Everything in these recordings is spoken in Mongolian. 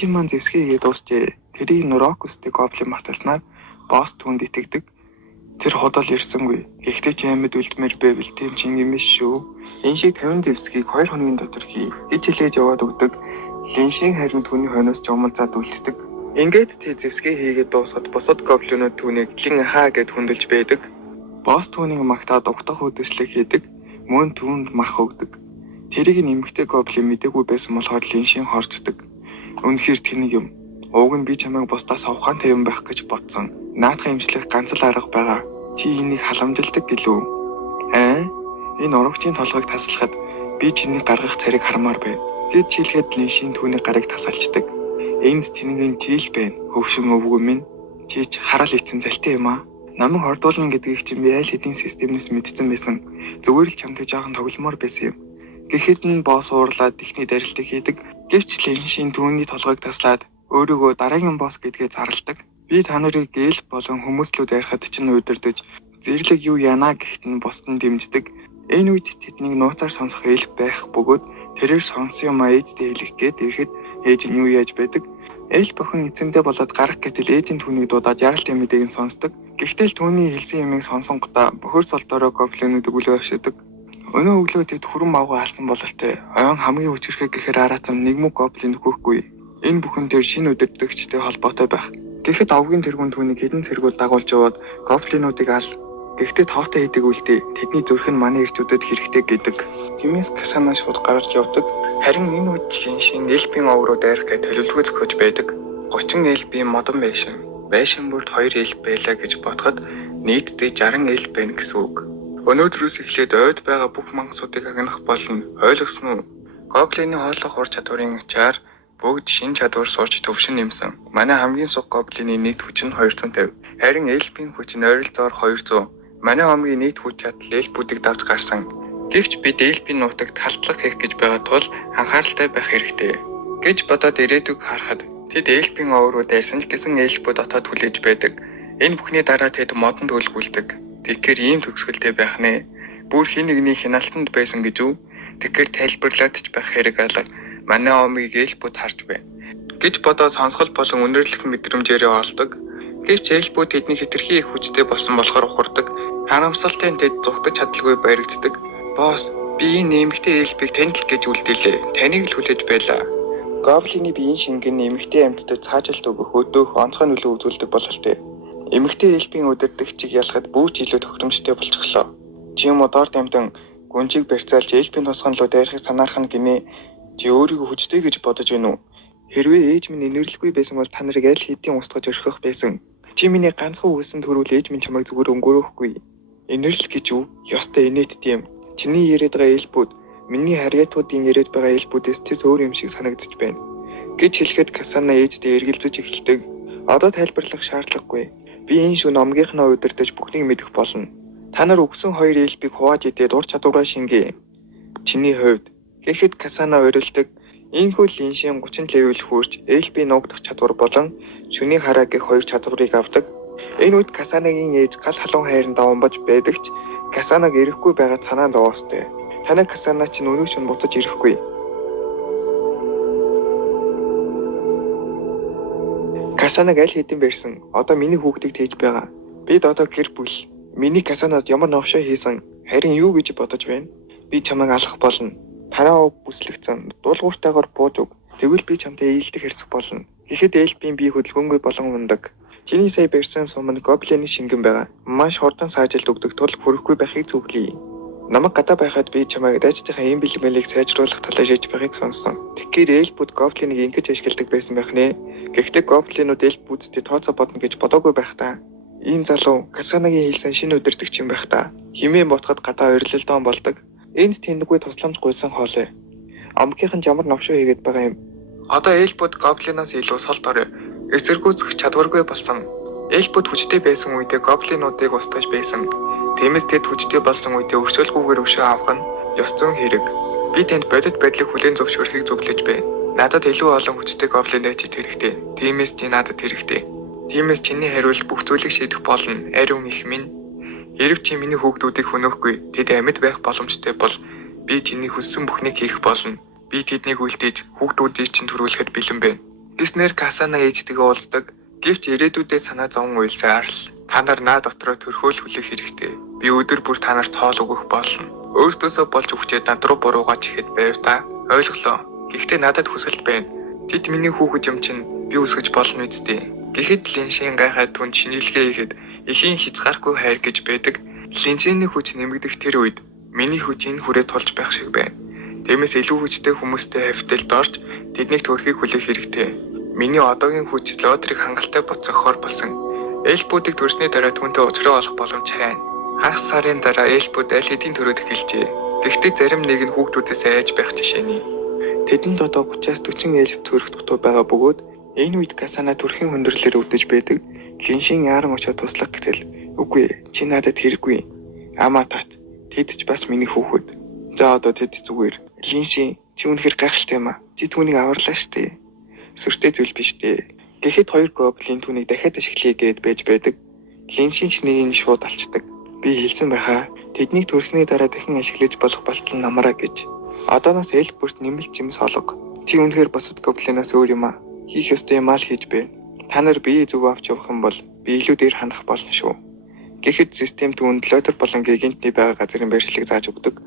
чи маань зэвсгээ хийгээд дуусчээ. Тэрийг Рокустэй гоблин мартаснаар босс түнд итгэдэг. Тэр ходол ирсэнгүй. Гэхдээ ч амьд үлдмээр байвал тийм ч юм шүү. Энэ шиг 50 зэвсгийг 2 хоногийн дотор хий. Гэж хэлээж яваад өгдөг. Линшин харин түүний хойноос жомолзаад үлддэг. Ингээд тэр зэвсгээ хийгээд дуусгаад бусад гоблинууд түүнийг лин хаа гэд хүндэлж байдаг. Босс түүнийг магтаад угтах үдэслэг хийдэг. Мөн түүнд мах өгдөг. Тэрийг нэмэгтэй гоблин мэдээгүй байсан болохоор линшин хорцдог. Үнэхээр тэнэг юм. Ууг нь би чамайг бусдаас ухаантай юм байх гэж бодсон. Наадхан имжлэх ганц л арга байгаа. Чи энийг халамжилдаг гэлөө. Энэ урагчийн толгойг таслахад би чиний гаргах царийг хармаар байв. Гэт чилхэд линшин түүний гарыг тасалчдаг. Энд тэнэгэн чийл байна. Хөвшин өвгөө минь. Чи ч харал ицэн залтай юм аа. Намайг хордуулна гэдгийг чинь би аль хэдийн системнээс мэдсэн байсан. Зүгээр л чамтай жоохон тогломоор байсан юм. Гэхэд нь босс уурлаад ихний дарилтыг хийдэг. Гэвч линшин түүний толгойг таслаад өөрийгөө дараагийн босс гэдгээ зарладаг. Би та нарыг гээл болон хүмүүслүүд ярихад чинь удирдах зэрлэг юу яана гэхэд нь бусд нь дэмждэг. Энэ үед тэднийг нууцаар сонсох эльф байх бөгөөд тэрээр сонсон юм ээжтэй хэлэх гээд ирэхэд ээж нь юу яаж байдаг. Эльф охин эцэмдээ болоод гарах гэтэл ээж нь түүнийг дуудаад яралт юмэдэг нь сонсдог. Гэхдээ л түүний хэлсэн юмыг сонсонготой бохор солдороо гоблинуудыг үлээ өшөдөг. Өнөө өглөө тэд хүрэн мавга алсан бололтой. Ойн хамгийн хүчрэхэг гэхээр аратан нэг мөг гоблин нөхөхгүй. Энэ бүхэн тэр шинэ удирдагчтай холбоотой байх. Гэхэд овгийн тэргүүн түүнийг хэдэн цэргүүд дагуулж яваад гоблинуудыг ал. Гэхдээ тоотой хийдэг үлдээ. Тэдний зүрх нь манай ирчүүдэд хэрэгтэй гэдэг. Тиймээс Касана шууд гарч явдаг. Харин энэ үед линшин эльфийн овроо дайрах гэж төлөвлөгөө зохиож байдаг. 30 эльфийн модон байшин бүрд 2 эльф байлаа гэж бодоход нийтдээ 60 эльф байна гэсэн үг. Өнөөдрөөс эхлээд ойд байгаа бүх мангасуудыг агнах болно. Ойлгосон уу? Гоблины хооллох ур чадварын ачаар бүгд шинэ чадвар сурч төвшин нэмсэн. Манай хамгийн суг гоблины нийт хүч нь 250. Харин эльфийн хүч нь ойролцоогоор 200. Манай омгийн нийт хүч чадал эльфүүдийг давж гарсан. Гэвч бид эльфийн нутагт халдлага хийх гэж байгаа тул анхааралтай байх хэрэгтэй. Гэж бодоод ирээдүг харахад тэд эльфийн овруу дайрсан ч гэсэн эльфүүд дотоод хүлээж байдаг. Энэ бүхний дараа тэд модонд үлгүүлдэг. Тэгэхээр ийм төгсгөлтэй байх нэ. Бүр хин нэгний хяналтанд байсан гэж үү? Тэгэхээр тайлбарлаад ч байх хэрэг алга. Манай омгийг эльфүүд харж байна. Гэж бодоод сонсгол болон үнэрлэх мэдрэмжээрээ олдог. Гэвч эльфүүд тэдний хэтэрхий их хүчтэй болсон болохоор ухардаг. Харамсалтай нь тэд зүгтаж чадалгүй баригддаг. Босс, би энэ нэмэгтэй эльфийг танд л гэж үлдээлээ. Таныг л хүлээж байлаа. Гоблины биеийн шингэн нэмэгтэй амьтдад цаажилт өгөх өдөөх онцгой нөлөө үзүүлдэг бололтой. Эмэгтэй эльфийн удирдагчийг ялахад бүр ч илүү тохиромжтой болчихлоо. Чи юм уу доор дамжин гүнжиг барьцаалж эльфийн тусган руу дайрахыг санаарах нь гинэ. Чи өөрийгөө хүчтэй гэж бодож байна уу? Хэрвээ ээж минь инэрлэхгүй байсан бол та нарыг аль хэдийн устгаж орхих байсан. Чи миний ганцхан үсэн төрүүл ээж минь чамайг зүгээр өнгөрөөхгүй. Инэрлэл гэж юу? Ёстой инээдт юм. Чиний яриад байгаа эльфүүд миний харьяатуудын яриад байгаа эльфүүдээс тэс өөр юм шиг санагдаж байна. Гэж хэлэхэд Касана ээжтэй эргэлзэж эхэлдэг. Одоо тайлбарлах шаардлагагүй. Би энэ шөнө омгийнхноо удирдах бүхнийг мэдэх болно. Та нар өгсөн 2 эльфийг хувааж идээд ур чадвараа шингээ. Чиний хувьд гэхэд Касана орилдог. Ийхүү линшин 30 левел хүрч эльфийн нуугдах чадвар болон шүний хараа гэх 2 чадварыг авдаг. Энэ үед Касанагийн ээж гал халуун хайранд давамбаж байдагч Касанаг ирэхгүй байгаад санаа зовоостой. Танай Касана чинь өнөө шөнө буцаж ирэхгүй. Касанаг аль хэдийн барьсан. Одоо миний хүүхдийг тээж байгаа. Бид одоо гэр бүл. Миний Касанад ямар новшоо хийсэн. Харин юу гэж бодож байна? Би чамайг алах болно. Танаа ов бүслэгцэн. Дуулууртайгаар бууж өг. Тэгвэл би чамтай ээлдэх хэрсэх болно. Гэхэд эльфийн бие хөдөлгөөнгүй болон ундаг. Чиний сая барьсан сум нь гоблины шингэн байгаа. Маш хурдан саажилт өгдөг тул хүрэхгүй байхыг зөвлөе. Намайг гадаа байхад би чамайг дайчдынхаа ийм бэлгмэлийг сайжруулах талаар ярьж байгааг сонссон. Тэгэхээр эльфүүд гоблиныг ингэж ашигладаг байсан байх нэ. Гэхдээ гоблинууд эльфүүдтэй тооцоо бодно гэж бодоогүй байх та. Энэ залуу Касанагийн хэлсэн шинэ удирдагч юм байх та. Химээ ботход гадаа ойрлолтон болдог. Энд тэнэггүй тусламж гуйсан хоолой. Омгийнхан ямар новшоо хийгээд байгаа юм. Одоо эльфүүд гоблиноос илүү сул дорой. Эсэргүүцэх чадваргүй болсон. Эльфүүд хүчтэй байсан үедээ гоблинуудыг устгаж байсан. Тиймээс тэд хүчтэй болсон үедээ өршөөлгүйгээр өшөө авах нь ёс зүйн хэрэг. Би танд бодит байдлыг хүлээн зөвшөөрөхийг зөвлөж байна. Надад илүү олон хүчтэй гоблин дэжид хэрэгтэй. Тиймээс чи надад хэрэгтэй. Тиймээс чиний хариулт бүх зүйлийг шийдэх болно. Ариун их минь. Хэрв чи миний хүүхдүүдийг хөнөөхгүй, тэд амьд байх боломжтой бол би чиний хүссэн бүхнийг хийх болно. Би тэднийг үлдээж хүүхдүүдийг чинь төрүүлэхэд бэлэн байна. Гэснээр Касана ээжтэйгээ уулздаг. Гэвч ирээдүйдээ санаа зовн уйлсаар л та нар наа дотроо төрхөөл хүлээх хэрэгтэй. Би өдөр бүр та нарт хоол өгөх болно. Өөртөөсөө болж өгчээд над руу буруугаач ихэд байв та. Ойлголоо. Гэхдээ надад хүсэлт байна. Тэд миний хүүхэд юм чинь би үсгэж болно үсттэй. Гэхэд Линшин гайхаад түн шинжилгээ хийхэд эхийн хязгааргүй хайр гэж байдаг. Линшиний хүч нэмэгдэх тэр үед миний хүч энэ хүрээ тулж байх шиг байна. Тиймээс илүү хүчтэй хүмүүстэй хавталд орж тэднийг төрхийг хүлээх хэрэгтэй. Миний одоогийн хүч Лодрыг хангалттай буцаахаар болсон. Эльбүүдийг төрсний дараа түүнтэй уулзраа олох боломж байна. Хагас сарын дараа эльбүүд аль хэдийн төрөөд эхэлжээ. Гэхдээ зарим нэг нь хүүхдүүдээс айж байх жишээний. Тэдэнд одоо 30-40 эльб төрөх дутуу байгаа бөгөөд энэ үед Касана төрхийн хүндрэлээр өвдөж байдаг. Линшин яран очоод туслах гэтэл үгүй чи надад хэрэггүй. Амаа тат тэд ч бас миний хүүхэд. За одоо тэд зүгээр. Линшин чи үнэхээр гайхалтай юм а. Чи түүнийг аварлаа штэ. Сүртэй зүйл биш дээ. Гэхэд хоёр гоблин түүнийг дахиад ашиглая гэд байж байдаг. Линшин ч нэг нь шууд алцдаг. Би хэлсэн байхаа. Тэднийг төрсний дараа дахин ашиглаж болох болтол намараа гэж. Одооноос эльбүрт нэмэлт жимс олго. Чи үнэхээр босод гоблиноос өөр юм а. Хийх ёстой юм аа л хийж бэ. Та нар бие зөв авч явах юм бол би илүү дээр хандах болно шүү. Гэхэд систем түүнд лодер болон гигантний байгаа газрын байршлыг зааж өгдөг.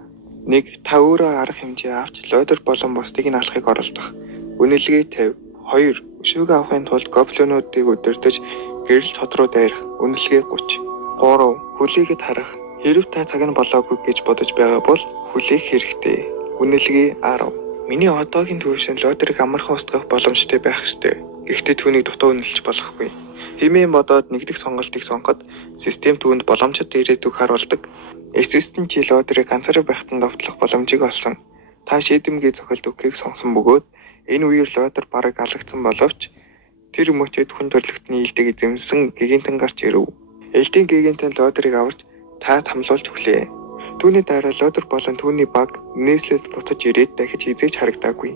1. Та өөрөө арга хэмжээ авч лодер болон бусдыг нь алахыг оролдох. Үнэлгээ 50. 2. Өшөөгөө авахын тулд гоблинуудыг өдөртөж гэрэл хот руу дайрах. Үнэлгээ 30. 3. Хүлээгээд харах. Хэрв та цаг нь болоогүй гэж бодож байгаа бол хүлээх хэрэгтэй. Үнэлгээ 10. Миний одоогийн төвшин лодерыг амархан устгах боломжтой байх ёстой. Гэхдээ түүнийг дутуу үнэлж болохгүй. Хэмээн бодоод нэгдэх сонголтыг сонгоход систем түүнд боломжит ирээдүг харуулдаг. Assistant чи лодерыг ганцаараа байхад нь довтлох боломжийг олсон. Та шийдэмгий цохилт өгөхийг сонсон бөгөөд энэ үеэр лодер бараг алгацсан боловч тэр мөчөд хүн төрлөختний илдэг эзэмсэн гигантэн гарч ирэв. Элдийн гигантэн лодерыг аварч та хамлуулж өглөө. Түүний дараа лодер болон түүний баг нээслэлд буцаж ирээд дахиж хизээж харагдаагүй.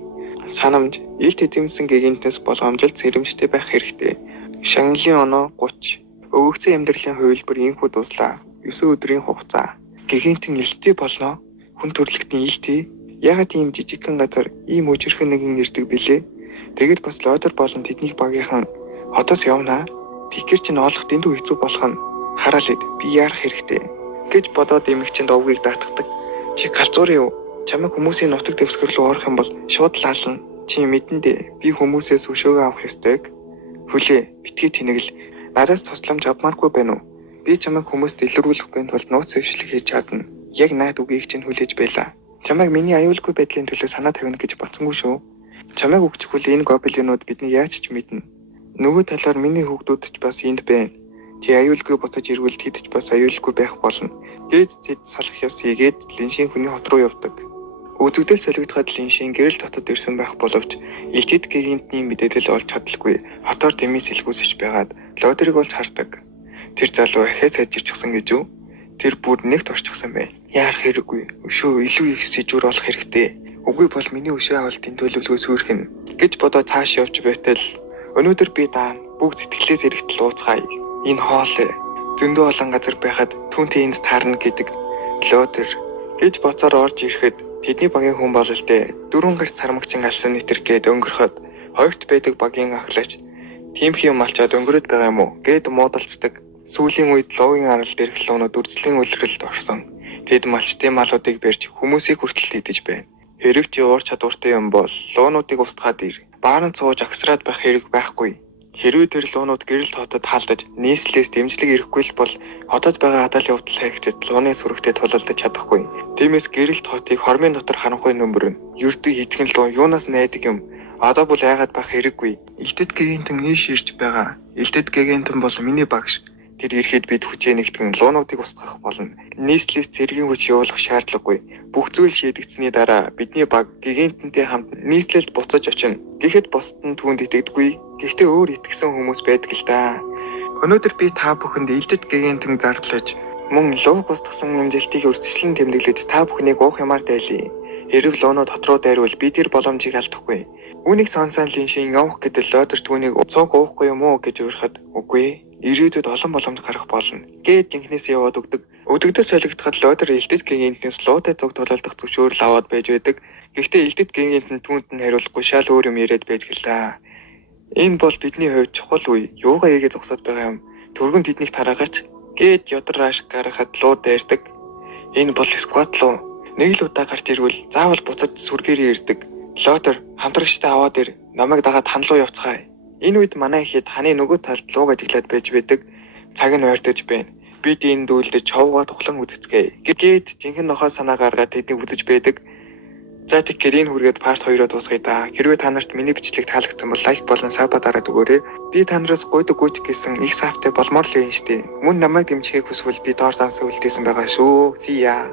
Санамж илт эзэмсэн гигантэнс болгоомжилт сэрэмжтэй байх хэрэгтэй. Шанглын оноо 30. Өвөгцөн амьдралын хувилбар инхүү дуслаа. 9 өдрийн хугацаа. Гигантэн илттэй болно. Хүн төрлөختний илтий. Яагаад ийм жижигхэн газар ийм өчирхэн нэгэн ирдэг бэлээ? Тэгэд бас лодер болон тэдний багийнхан хотоос явнаа. Тэгэр чинь олох дэндүү хэцүү болох нь хараалээд би яарах хэрэгтэй гэж бодоод эмэгчэнд овгийг даатгадаг. Чи галзуур юу? Чамайг хүмүүсийн нутаг дэвсгэр рүү орох юм бол шууд лаална. Чи мэдэн дээ. Би хүмүүсээс өшөөгөө авах ёстэйг. Хүлээ, битгий тэнэгэл. Надаас тусламж авмааргүй байна уу? Би чамайг хүмүүст илрүүлэхгүй тулд нууц дэвшлиг хийж чадна. Яг наад үгийг чинь хүлээж байлаа. Чамайг миний аюулгүй байдлын төлөө санаа тавина гэж бодсонгүй шүү. Чамайг өгчихвөл энэ гоблинууд бидний яаж ч мэднэ. Нөгөө талаар миний хүүхдүүд ч бас энд байна. Чи аюулгүй буцаж ирвэл тэд ч бас аюулгүй байх болно. Гээд тэд салах ёс хийгээд Линшин хүний хот руу явдаг. Үзэгдэл солигдоход Линшин гэрэл хотод ирсэн байх боловч илтэд гигантний мэдээлэл олж чадалгүй. Хотоор дэмээс илгүүсэж байгаад лодерыг олж хардаг. Тэр залуу ахиад сайжирчихсан гэж юу? Тэр бүр нэгт орчихсон байна. Яарах хэрэггүй. Өшөө илүү их сэжүүр олох хэрэгтэй. Үгүй бол миний өшөө авалтын төлөвлөгөө сүрхэн гэж бодоод цааш явж байтал өнөөдөр би даана. Бүгд сэтгэлээс эргэтл ууцгаая. Энэ хоол зөндөө олон газар байхад түүнтэй энд таарна гэдэг лодер гэж боцоор орж ирэхэд тэдний багийн хүн бололтой 4 гарт сармагчин алсан нэтэр гээд өнгөрөхөд хоёрт байдаг багийн ахлагч тиймх юм алчаад өнгөрөөд байгаа юм уу гээд муудалцдаг. Сүүлийн үед ловын арал дээрх луунууд үржлийн үлрэлд орсон. Тэд малчтын малуудыг барьж хүмүүсийг хүртэл идэж байна. Хэрв чи уур чадвартай юм бол луунуудыг устгаад ир. Бааранд сууж агсраад байх хэрэг байхгүй. Хэрвээ тэр луунууд гэрэл хотод хаалдаж нийслэлээс дэмжлэг ирэхгүй л бол хотод байгаа хадал явдал хайгчид лууны сүрэгтэй тулалдаж чадахгүй. Тиймээс гэрэл хотыг хормын дотор харанхуй нөмөрнө. Ердөө итгэн луун юунаас найдаг юм. Одоо бол айгаад байх хэрэггүй. Илтэд гигантэн ийш ирж байгаа. Илтэд гигантэн бол миний багш. Тэр ирэхэд бид хүчээ нэгтгэн луунуудыг устгах болно. Нийслэлээс цэргийн хүч явуулах шаардлагагүй. Бүх зүйл шийдэгдсэний дараа бидний баг гигантэнтэй хамт нийслэлд буцаж очино. Гэхэд бусд нь түүнд итгэдэггүй. Гэхдээ өөр итгэсэн хүмүүс байдаг л да. Өнөөдөр би та бүхэнд илтэд гигантэн зарлаж мөн лууг устгасан амжилтыг урьдчилан тэмдэглэж та бүхнийг уух юмар дайлъя. Хэрэг луунууд хот руу дайрвал би тэр боломжийг алдахгүй. Үүнийг сонсон Линшин явах гэдэг лодер түүнийг цуг уухгүй юм уу гэж уурхад үгүй. Ирээдүйд олон боломж гарах болно. Гээд жинхнээс яваад өгдөг. Өдөгдөө солигдоход лодер илтэд гигантнээс луутай цуг тулалдах зөвшөөрөл аваад байж байдаг. Гэхдээ илтэд гигант нь түүнд нь хариулахгүй шал өөр юм яриад байдаг л да. Энэ бол бидний хувьд чухал үе. Юугаа хийгээ зогсоод байгаа юм? Түргэн тэднийг тараагач гээд ёдраш гарахад луу дайрдаг. Энэ бол скват луу. Нэг л удаа гарч ирвэл заавал буцаж сүргээрээ ирдэг. Лотер хамтрагчтай аваад ир. Намайг дагаад ханлуу явцгаая. Энэ үед манай ихэд ханы нөгөө талд лууг ажиглаад байж байдаг. Цаг нь ойртож байна. Бид энэ дүүлдэж човгоо тухлан үзэцгээе. Гээд жинхэнэ нохоо санаа гаргаад тэднийг үзэж байдаг. За тэгэхээр энэ хүргээд парт 2-оо дуусгая да. Хэрвээ та нарт миний бичлэг таалагдсан бол лайк болон сабаа дараад өгөөрэй. Би та нараас гойдог гүйт гэсэн их савтай болмоор л юм штэ. Мөн намайг дэмжихийг хүсвэл би доор данс үлдээсэн байгаа шүү. See ya.